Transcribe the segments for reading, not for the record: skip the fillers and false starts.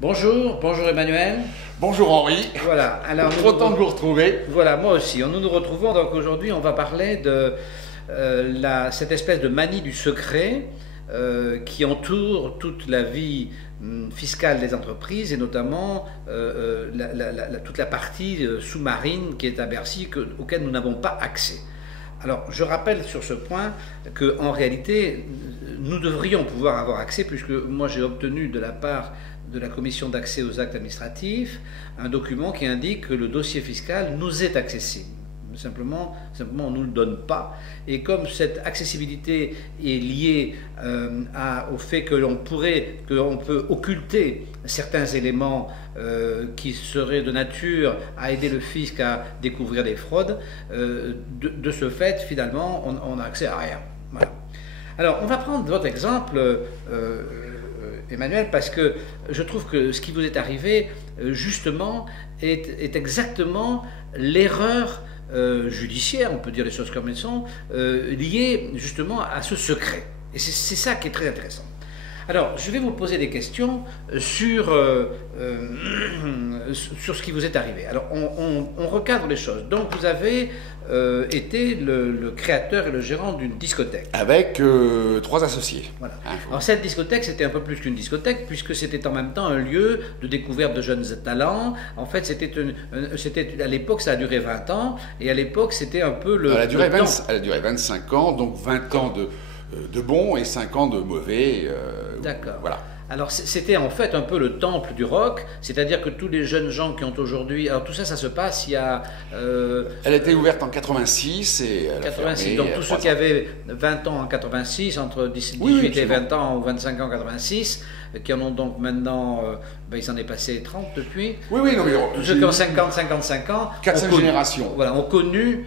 Bonjour, bonjour Emmanuel. Bonjour Henri. Voilà, alors Content de vous retrouver. Voilà, moi aussi. Nous nous retrouvons donc aujourd'hui. On va parler de cette espèce de manie du secret qui entoure toute la vie fiscale des entreprises et notamment toute la partie sous-marine qui est à Bercy auquel nous n'avons pas accès. Alors, je rappelle sur ce point qu'en réalité, nous devrions pouvoir avoir accès, puisque moi j'ai obtenu de la part de la Commission d'accès aux actes administratifs un document qui indique que le dossier fiscal nous est accessible. Simplement, on ne nous le donne pas. Et comme cette accessibilité est liée au fait que l'on peut occulter certains éléments qui seraient de nature à aider le fisc à découvrir des fraudes, de ce fait, finalement, on n'a accès à rien. Voilà. Alors, on va prendre votre exemple, Emmanuel, parce que je trouve que ce qui vous est arrivé, justement, est exactement l'erreur judiciaire, on peut dire les choses comme elles sont, liées justement à ce secret. Et c'est ça qui est très intéressant. Alors, je vais vous poser des questions sur ce qui vous est arrivé. Alors, on recadre les choses. Donc, vous avez été le créateur et le gérant d'une discothèque. Avec 3 associés. Voilà. Alors, cette discothèque, c'était un peu plus qu'une discothèque, puisque c'était en même temps un lieu de découverte de jeunes talents. En fait, à l'époque, ça a duré 20 ans, et à l'époque, c'était un peu elle a duré 25 ans, donc 20 ans de bons et 5 ans de mauvais. D'accord. Voilà. Alors c'était en fait un peu le temple du rock, c'est-à-dire que tous les jeunes gens qui ont aujourd'hui... Alors tout ça, ça se passe il y a... Elle a été ouverte en 86 et elle 86, a fermé donc tous ceux qui avaient 20 ans en 86, entre 18 et 20 ans ou 25 ans en 86, qui en ont donc maintenant... il s'en est passé 30 depuis. Oui, non mais... Tous ceux qui ont 50, 55 ans... 4-5 générations. Voilà, ont connu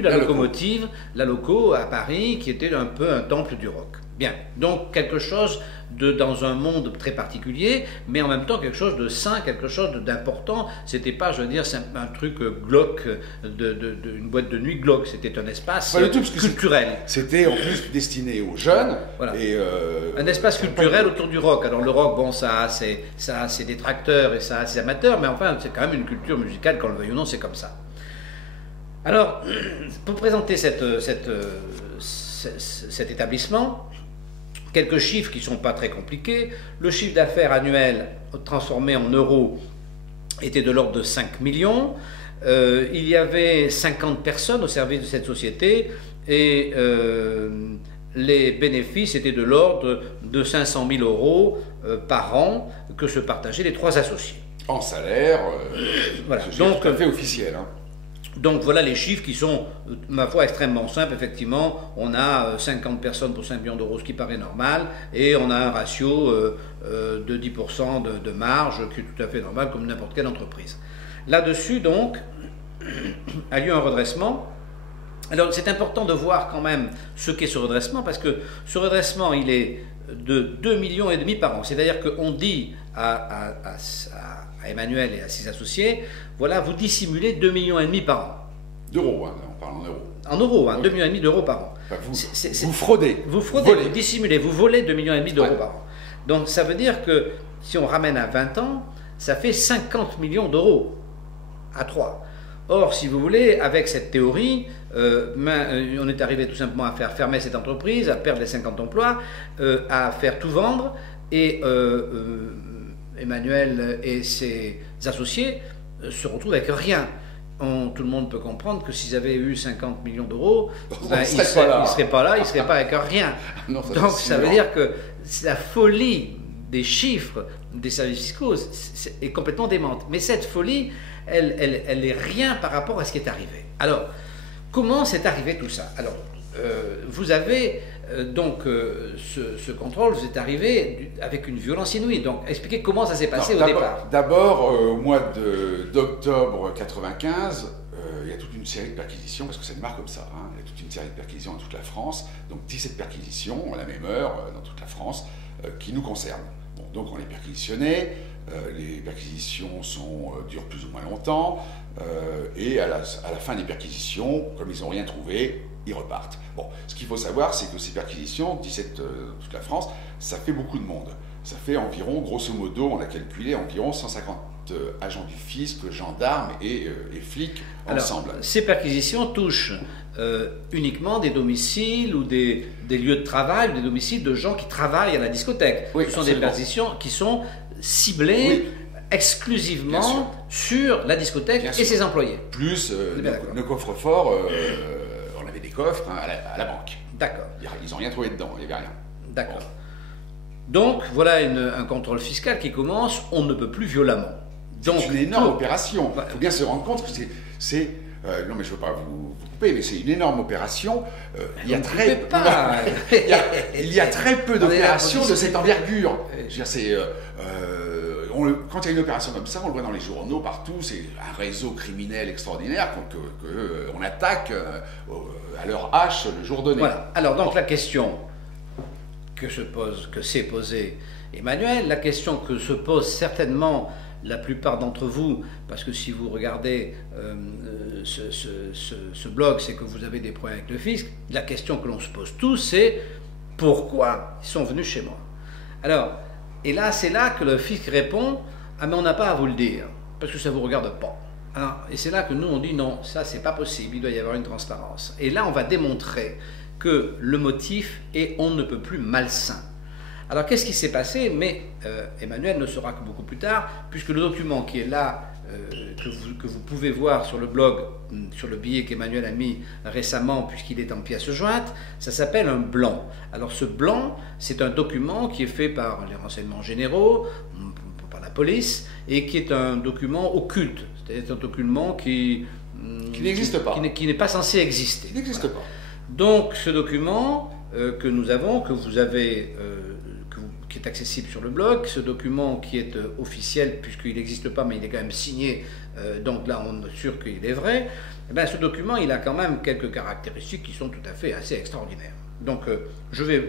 la locomotive, la loco à Paris, qui était un peu un temple du rock. Bien, donc quelque chose dans un monde très particulier, mais en même temps quelque chose de sain, quelque chose d'important. C'était pas, je veux dire, un truc glauque, une boîte de nuit glauque, c'était un espace culturel. C'était en plus destiné aux jeunes. Voilà. Un espace culturel autour du rock. Alors le rock, bon, ça a ses détracteurs et ça a ses amateurs, mais enfin c'est quand même une culture musicale, qu'on le veuille ou non, c'est comme ça. Alors, pour présenter cet établissement, quelques chiffres qui ne sont pas très compliqués. Le chiffre d'affaires annuel transformé en euros était de l'ordre de 5 millions. Il y avait 50 personnes au service de cette société et les bénéfices étaient de l'ordre de 500 000 euros par an que se partageaient les 3 associés. En salaire, voilà. C'est tout à fait officiel. Donc voilà les chiffres qui sont, ma foi, extrêmement simples. Effectivement, on a 50 personnes pour 5 millions d'euros, ce qui paraît normal, et on a un ratio de 10% de marge, qui est tout à fait normal, comme n'importe quelle entreprise. Là-dessus, donc, a lieu un redressement. Alors, c'est important de voir quand même ce qu'est ce redressement, parce que ce redressement, il est de 2,5 millions par an. C'est-à-dire qu'on dit à Emmanuel et à ses associés, voilà, vous dissimulez 2,5 millions par an. D'euros, hein, on parle en euros. En euros, hein, 2,5 millions d'euros par an. Enfin, vous fraudez. Vous fraudez, vous dissimulez, vous volez 2,5 millions d'euros par an. Donc ça veut dire que si on ramène à 20 ans, ça fait 50 millions d'euros à 3. Or, si vous voulez, avec cette théorie, on est arrivé tout simplement à faire fermer cette entreprise, à perdre les 50 emplois, à faire tout vendre, et Emmanuel et ses associés se retrouvent avec rien. Tout le monde peut comprendre que s'ils avaient eu 50 millions d'euros, ils ne seraient pas là, ils ne seraient pas avec rien. Non, donc ça veut dire que la folie des chiffres des services fiscaux est complètement démente. Mais cette folie, elle est rien par rapport à ce qui est arrivé. Alors, comment s'est arrivé tout ça? Alors, vous avez donc ce contrôle, vous êtes arrivé avec une violence inouïe. Donc, expliquez comment ça s'est passé au départ. D'abord, au mois d'octobre 95, il y a toute une série de perquisitions, parce que ça démarre comme ça, hein, il y a toute une série de perquisitions dans toute la France, donc 17 perquisitions à la même heure dans toute la France, qui nous concernent. Bon, donc on les perquisitionnait, les perquisitions durent plus ou moins longtemps, et à la fin des perquisitions, comme ils n'ont rien trouvé, ils repartent. Bon, ce qu'il faut savoir, c'est que ces perquisitions, 17 toute la France, ça fait beaucoup de monde. ça fait environ, grosso modo, on a calculé environ 150 agents du fisc, gendarmes et flics ensemble. Alors, ces perquisitions touchent uniquement des domiciles ou des lieux de travail, ou des domiciles de gens qui travaillent à la discothèque. Oui, ce sont absolument. des perquisitions qui sont ciblées exclusivement sur la discothèque et ses employés. Plus nos coffres-forts, on avait des coffres à la banque. D'accord. Ils n'ont rien trouvé dedans, il n'y avait rien. D'accord. Donc, voilà un contrôle fiscal qui commence, on ne peut plus violemment. C'est une énorme opération. Il faut bien se rendre compte que c'est non, mais je ne veux pas vous couper, mais c'est une énorme opération. Il y a très peu d'opérations de cette envergure. Je veux dire, quand il y a une opération comme ça, on le voit dans les journaux partout, c'est un réseau criminel extraordinaire qu'on attaque à leur hache le jour donné. Voilà. Alors donc la question que s'est posée Emmanuel, la question que se pose certainement la plupart d'entre vous, parce que si vous regardez ce blog, c'est que vous avez des problèmes avec le fisc, la question que l'on se pose tous, c'est pourquoi ils sont venus chez moi? Alors, et là, c'est là que le fisc répond, ah mais on n'a pas à vous le dire, parce que ça ne vous regarde pas. Alors, et c'est là que nous, on dit non, ça c'est pas possible, il doit y avoir une transparence. Et là, on va démontrer que le motif est on ne peut plus malsain. Alors, qu'est-ce qui s'est passé? Mais Emmanuel ne saura que beaucoup plus tard, puisque le document qui est là, que vous pouvez voir sur le blog, sur le billet qu'Emmanuel a mis récemment, puisqu'il est en pièces jointes, ça s'appelle un blanc. Alors, ce blanc, c'est un document qui est fait par les renseignements généraux, par la police, et qui est un document occulte. C'est un document qui n'existe pas. Qui n'est pas censé exister. Qui n'existe pas. Donc, ce document que nous avons, que vous avez... qui est accessible sur le blog, ce document qui est officiel puisqu'il n'existe pas mais il est quand même signé, donc là on est sûr qu'il est vrai, eh bien, ce document il a quand même quelques caractéristiques qui sont tout à fait assez extraordinaires. Donc je vais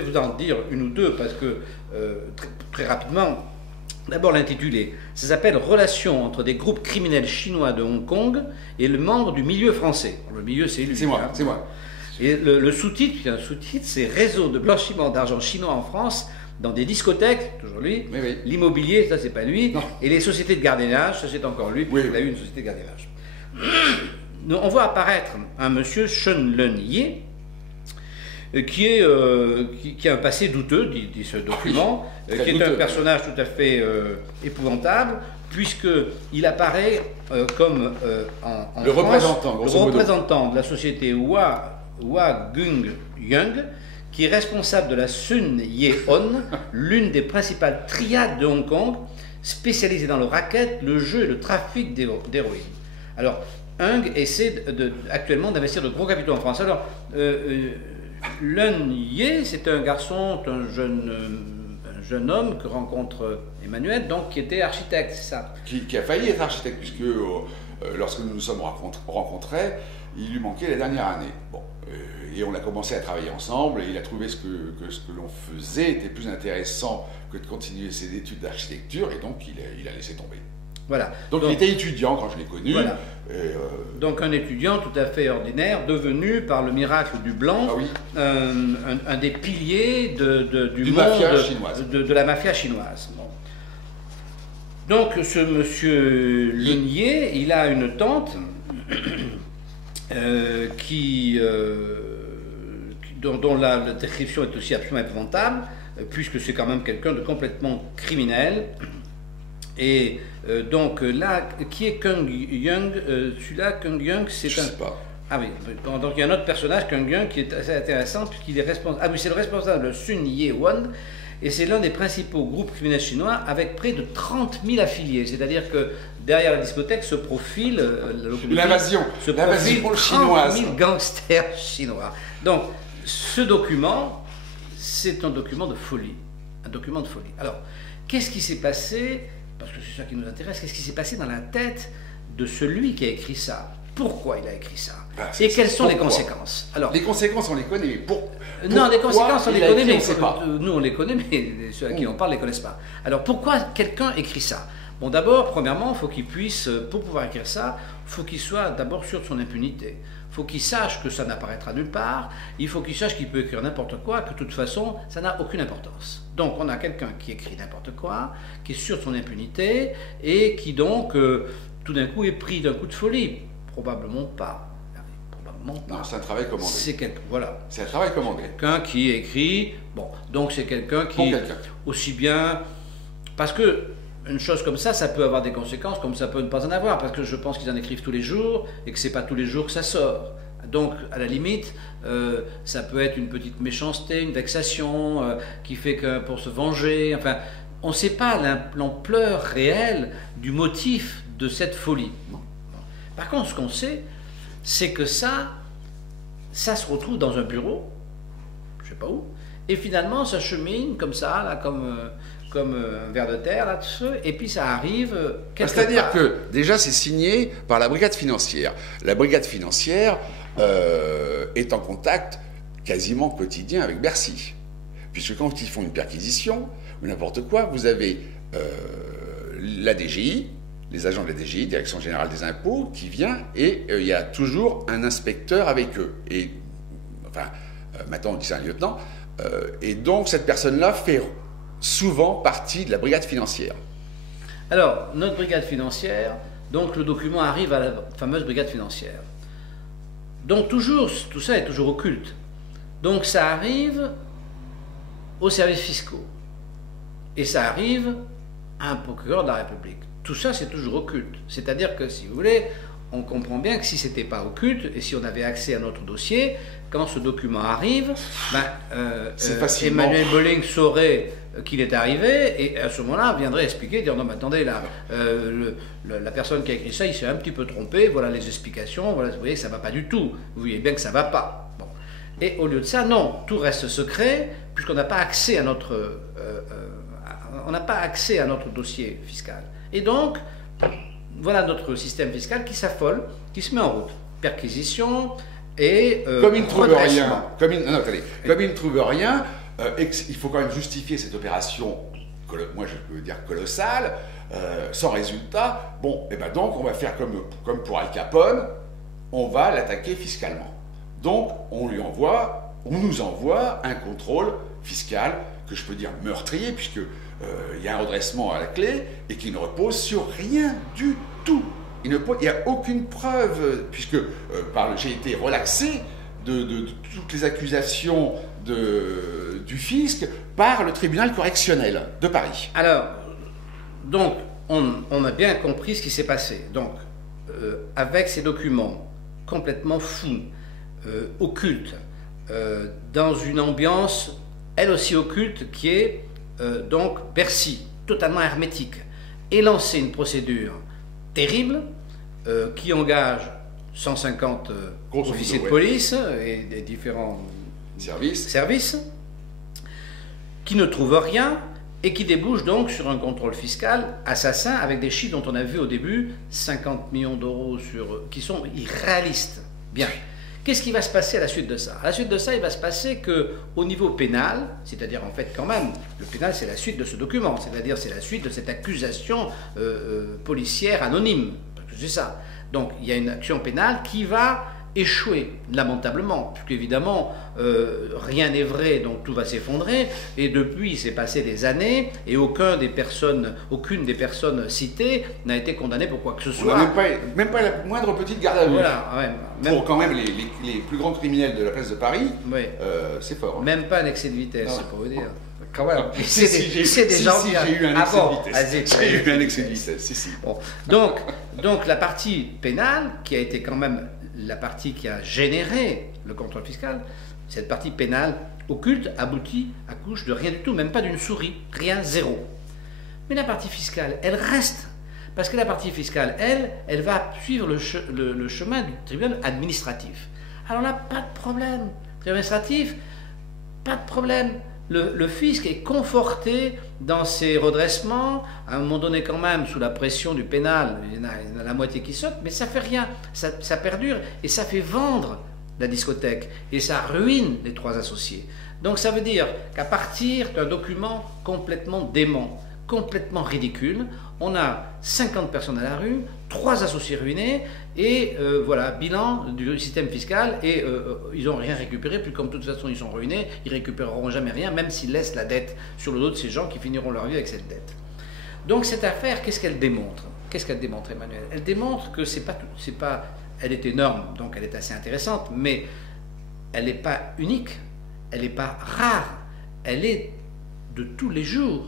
vous en dire une ou deux parce que très rapidement, d'abord l'intitulé, ça s'appelle « Relations entre des groupes criminels chinois de Hong Kong et le membre du milieu français ». Le milieu c'est lui. C'est moi, hein. c'est moi. Et le sous-titre, c'est « Réseau de blanchiment d'argent chinois en France ». Dans des discothèques, toujours lui, Oui. L'immobilier, ça c'est pas lui, Non. Et les sociétés de gardiennage, ça c'est encore lui, puisqu'il a eu une société de gardiennage. On voit apparaître un monsieur Shen Lun Ye, qui a un passé douteux, dit ce document, qui est un personnage tout à fait épouvantable, puisqu'il apparaît comme en le France, représentant de la société Hua Gung Young, qui est responsable de la Sun Ye-on, l'une des principales triades de Hong Kong, spécialisée dans le racket, le jeu et le trafic d'héroïne. Alors, Hung essaie actuellement d'investir de gros capitaux en France. Alors, Lun Ye, c'est un garçon, un jeune homme que rencontre Emmanuel, donc qui était architecte, c'est ça? Qui a failli être architecte, puisque lorsque nous nous sommes rencontrés, il lui manquait la dernière année. Bon. Et on a commencé à travailler ensemble, et il a trouvé que ce que l'on faisait était plus intéressant que de continuer ses études d'architecture, et donc il a laissé tomber. Voilà. Donc il était étudiant quand je l'ai connu. Voilà. Donc un étudiant tout à fait ordinaire, devenu par le miracle du blanc, un des piliers du monde mafia chinoise. De la mafia chinoise. Bon. Donc ce monsieur Lunier, il a une tante dont la description est aussi absolument épouvantable, puisque c'est quand même quelqu'un de complètement criminel. Et donc là, qui est Kung Young? Celui-là, Kung Young, c'est Je sais pas. Ah oui, donc il y a un autre personnage, Kung Young, qui est assez intéressant, puisqu'il est responsable... Ah oui, c'est le responsable de Sun Ye-on, et c'est l'un des principaux groupes criminels chinois avec près de 30 000 affiliés. C'est-à-dire que derrière la discothèque se profile... l'invasion chinoise. 30 000 gangsters chinois. Donc, ce document, c'est un document de folie. Un document de folie. Alors, qu'est-ce qui s'est passé? Parce que c'est ça qui nous intéresse. Qu'est-ce qui s'est passé dans la tête de celui qui a écrit ça? Pourquoi il a écrit ça? Et quelles sont les conséquences? Alors, les conséquences, on les connaît, mais non, les conséquences, on les connaît, mais on sait pas. Nous, on les connaît, mais ceux à qui on parle ne les connaissent pas. Alors, pourquoi quelqu'un écrit ça? Bon, d'abord, premièrement, il faut qu'il puisse, pour pouvoir écrire ça, il faut qu'il soit d'abord sûr de son impunité. Il faut qu'il sache que ça n'apparaîtra nulle part, il faut qu'il sache qu'il peut écrire n'importe quoi, que de toute façon, ça n'a aucune importance. Donc, on a quelqu'un qui écrit n'importe quoi, qui est sûr de son impunité, et qui donc, tout d'un coup, est pris d'un coup de folie. Probablement pas. Probablement pas. Non, c'est un travail commandé. Voilà. C'est un travail commandé. Quelqu'un qui écrit, bon, donc c'est quelqu'un qui, aussi bien, parce que une chose comme ça peut avoir des conséquences, comme ça peut ne pas en avoir, parce que je pense qu'ils en écrivent tous les jours, et que c'est pas tous les jours que ça sort. Donc, à la limite, ça peut être une petite méchanceté, une vexation, qui fait que pour se venger, enfin, on ne sait pas l'ampleur réelle du motif de cette folie. Par contre, ce qu'on sait, c'est que ça se retrouve dans un bureau, je ne sais pas où, et finalement, ça chemine comme ça, là, comme un ver de terre là-dessus, et puis ça arrive quelque part. C'est-à-dire que déjà c'est signé par la brigade financière. La brigade financière est en contact quasiment quotidien avec Bercy. Puisque quand ils font une perquisition ou n'importe quoi, vous avez la DGI, les agents de la DGI, Direction Générale des Impôts, qui vient et il y a toujours un inspecteur avec eux. Et enfin, maintenant on dit c'est un lieutenant. Et donc cette personne-là fait souvent partie de la brigade financière. Alors, notre brigade financière, donc le document arrive à la fameuse brigade financière. Donc toujours, tout ça est toujours occulte. Donc ça arrive aux services fiscaux. Et ça arrive à un procureur de la République. Tout ça, c'est toujours occulte. C'est-à-dire que, si vous voulez, on comprend bien que si ce n'était pas occulte, et si on avait accès à notre dossier, quand ce document arrive, Emmanuel Bolling saurait qu'il est arrivé, et à ce moment-là, viendrait expliquer, dire non mais attendez, là, la personne qui a écrit ça, il s'est un petit peu trompé, voilà les explications, voilà, vous voyez que ça ne va pas du tout, vous voyez bien que ça ne va pas. Bon. Et au lieu de ça, non, tout reste secret, puisqu'on n'a pas accès à notre, dossier fiscal. Et donc, voilà notre système fiscal qui s'affole, qui se met en route. Perquisition et comme il ne trouve rien, comme il ne trouve rien, il faut quand même justifier cette opération, moi je peux dire colossale, sans résultat. Bon, et ben donc on va faire comme pour Al Capone, on va l'attaquer fiscalement. Donc on nous envoie un contrôle fiscal que je peux dire meurtrier, puisque il y a un redressement à la clé et qui ne repose sur rien du tout. Il n'y a aucune preuve, puisque j'ai été relaxé de toutes les accusations du fisc par le tribunal correctionnel de Paris. Alors, donc, on a bien compris ce qui s'est passé. Donc, avec ces documents complètement fous, occultes, dans une ambiance, elle aussi occulte, qui est donc Bercy, totalement hermétique, et lancer une procédure terrible qui engage 150 officiers de police et des différents services qui ne trouvent rien et qui débouchent donc sur un contrôle fiscal assassin avec des chiffres dont on a vu au début 50 millions d'euros qui sont irréalistes. Bien. Qu'est-ce qui va se passer à la suite de ça? À la suite de ça, il va se passer qu'au niveau pénal, c'est-à-dire en fait quand même, le pénal c'est la suite de ce document, c'est-à-dire c'est la suite de cette accusation policière anonyme, parce que c'est ça. Donc il y a une action pénale qui va échouer lamentablement, puisqu'évidemment rien n'est vrai, donc tout va s'effondrer, et depuis il s'est passé des années, et aucune des personnes citées n'a été condamnée pour quoi que ce soit. Même pas la moindre petite garde à vue. Voilà, ouais, pour quand même les plus grands criminels de la place de Paris, c'est fort. Hein. Même pas un excès de vitesse, pour vous dire. Quand même. C'est des gens bien. J'ai eu un excès de vitesse. J'ai eu un excès de vitesse, Bon. Donc la partie pénale, qui a été quand même la partie qui a généré le contrôle fiscal, cette partie pénale occulte aboutit à couche de rien du tout, même pas d'une souris, rien, zéro. Mais la partie fiscale, elle reste, parce que la partie fiscale, elle va suivre le chemin du tribunal administratif. Alors là, pas de problème. Tribunal administratif, pas de problème. Le fisc est conforté dans ses redressements, à un moment donné quand même, sous la pression du pénal, il y en a la moitié qui saute, mais ça fait rien, ça perdure, et ça fait vendre la discothèque, et ça ruine les trois associés. Donc ça veut dire qu'à partir d'un document complètement dément, complètement ridicule. On a 50 personnes à la rue, 3 associés ruinés, et voilà, bilan du système fiscal, et ils n'ont rien récupéré, puis comme de toute façon ils sont ruinés, ils récupéreront jamais rien, même s'ils laissent la dette sur le dos de ces gens qui finiront leur vie avec cette dette. Donc cette affaire, qu'est-ce qu'elle démontre? Qu'est-ce qu'elle démontre, Emmanuel? Elle démontre que elle est énorme, donc elle est assez intéressante, mais elle n'est pas unique, elle n'est pas rare, elle est de tous les jours.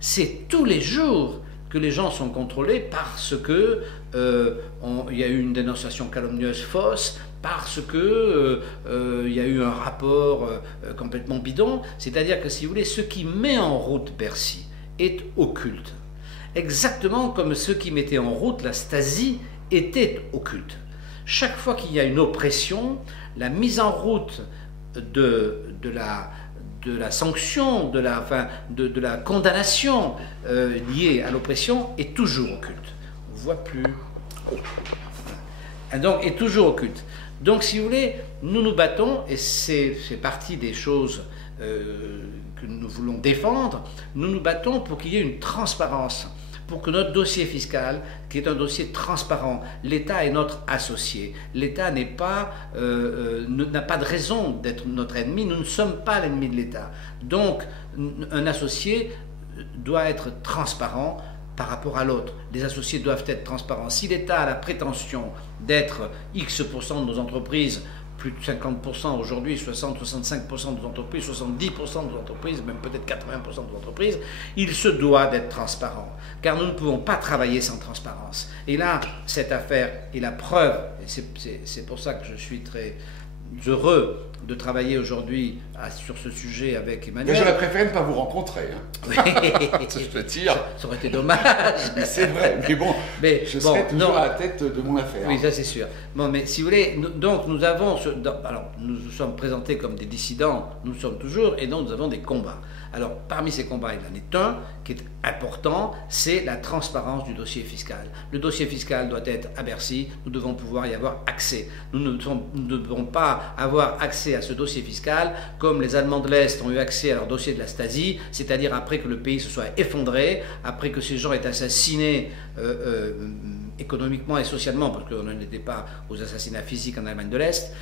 C'est tous les jours que les gens sont contrôlés parce que il y a eu une dénonciation calomnieuse fausse, parce que il y a eu un rapport complètement bidon. C'est-à-dire que, si vous voulez, ce qui met en route Bercy est occulte. Exactement comme ce qui mettait en route la Stasi était occulte. Chaque fois qu'il y a une oppression, la mise en route de la sanction, de la condamnation liée à l'oppression est toujours occulte. On ne voit plus. Donc, est toujours occulte. Donc, si vous voulez, nous nous battons, et c'est partie des choses que nous voulons défendre, nous nous battons pour qu'il y ait une transparence, pour que notre dossier fiscal, qui est un dossier transparent, l'État est notre associé. L'État n'a pas de raison d'être notre ennemi, nous ne sommes pas l'ennemi de l'État. Donc, un associé doit être transparent par rapport à l'autre. Les associés doivent être transparents. Si l'État a la prétention d'être X% de nos entreprises, plus de 50% aujourd'hui, 60-65% de nos entreprises, 70% de nos entreprises, même peut-être 80% de nos entreprises, il se doit d'être transparent. Car nous ne pouvons pas travailler sans transparence. Et là, cette affaire est la preuve, et c'est pour ça que je suis très heureux de travailler aujourd'hui sur ce sujet avec Emmanuel. J'aurais préféré ne pas vous rencontrer. Hein. Oui. Je peux dire. Ça aurait été dommage. C'est vrai, mais bon, je serai toujours à la tête de mon affaire. Oui, ça c'est sûr. Bon, mais si vous voulez, donc nous avons, alors nous sommes présentés comme des dissidents, nous sommes toujours, et donc nous avons des combats. Alors, parmi ces combats, il y en est un qui est important, c'est la transparence du dossier fiscal. Le dossier fiscal doit être à Bercy, nous devons pouvoir y avoir accès. Nous ne devons pas avoir accès à ce dossier fiscal comme les Allemands de l'Est ont eu accès à leur dossier de la Stasi, c'est-à-dire après que le pays se soit effondré, après que ces gens aient assassiné économiquement et socialement, parce qu'on n'en était pas aux assassinats physiques en Allemagne de l'Est,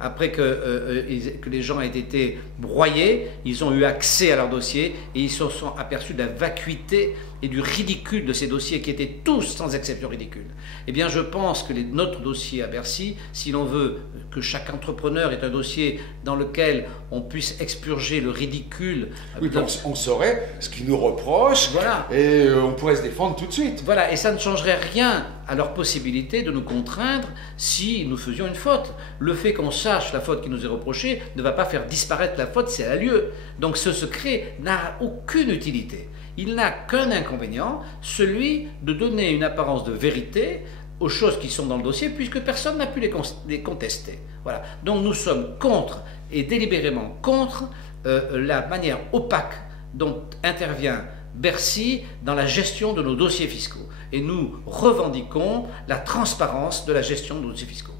après que les gens aient été broyés, ils ont eu accès à leur dossier et ils se sont aperçus de la vacuité et du ridicule de ces dossiers qui étaient tous sans exception ridicules. Eh bien, je pense que notre dossier à Bercy, si l'on veut que chaque entrepreneur ait un dossier dans lequel on puisse expurger le ridicule... Oui, on saurait ce qu'ils nous reprochent, voilà. Et on pourrait se défendre tout de suite. Voilà, et ça ne changerait rien à leur possibilité de nous contraindre si nous faisions une faute. Le fait qu'on sache la faute qui nous est reprochée ne va pas faire disparaître la faute si elle a lieu. Donc ce secret n'a aucune utilité. Il n'a qu'un inconvénient, celui de donner une apparence de vérité aux choses qui sont dans le dossier, puisque personne n'a pu les contester. Voilà. Donc nous sommes contre, et délibérément contre, la manière opaque dont intervient Bercy dans la gestion de nos dossiers fiscaux. Et nous revendiquons la transparence de la gestion de nos dossiers fiscaux.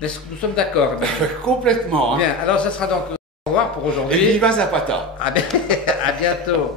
Nous sommes d'accord? Complètement. Bien, alors ça sera donc au revoir pour aujourd'hui. Et viva Zapata. À bientôt.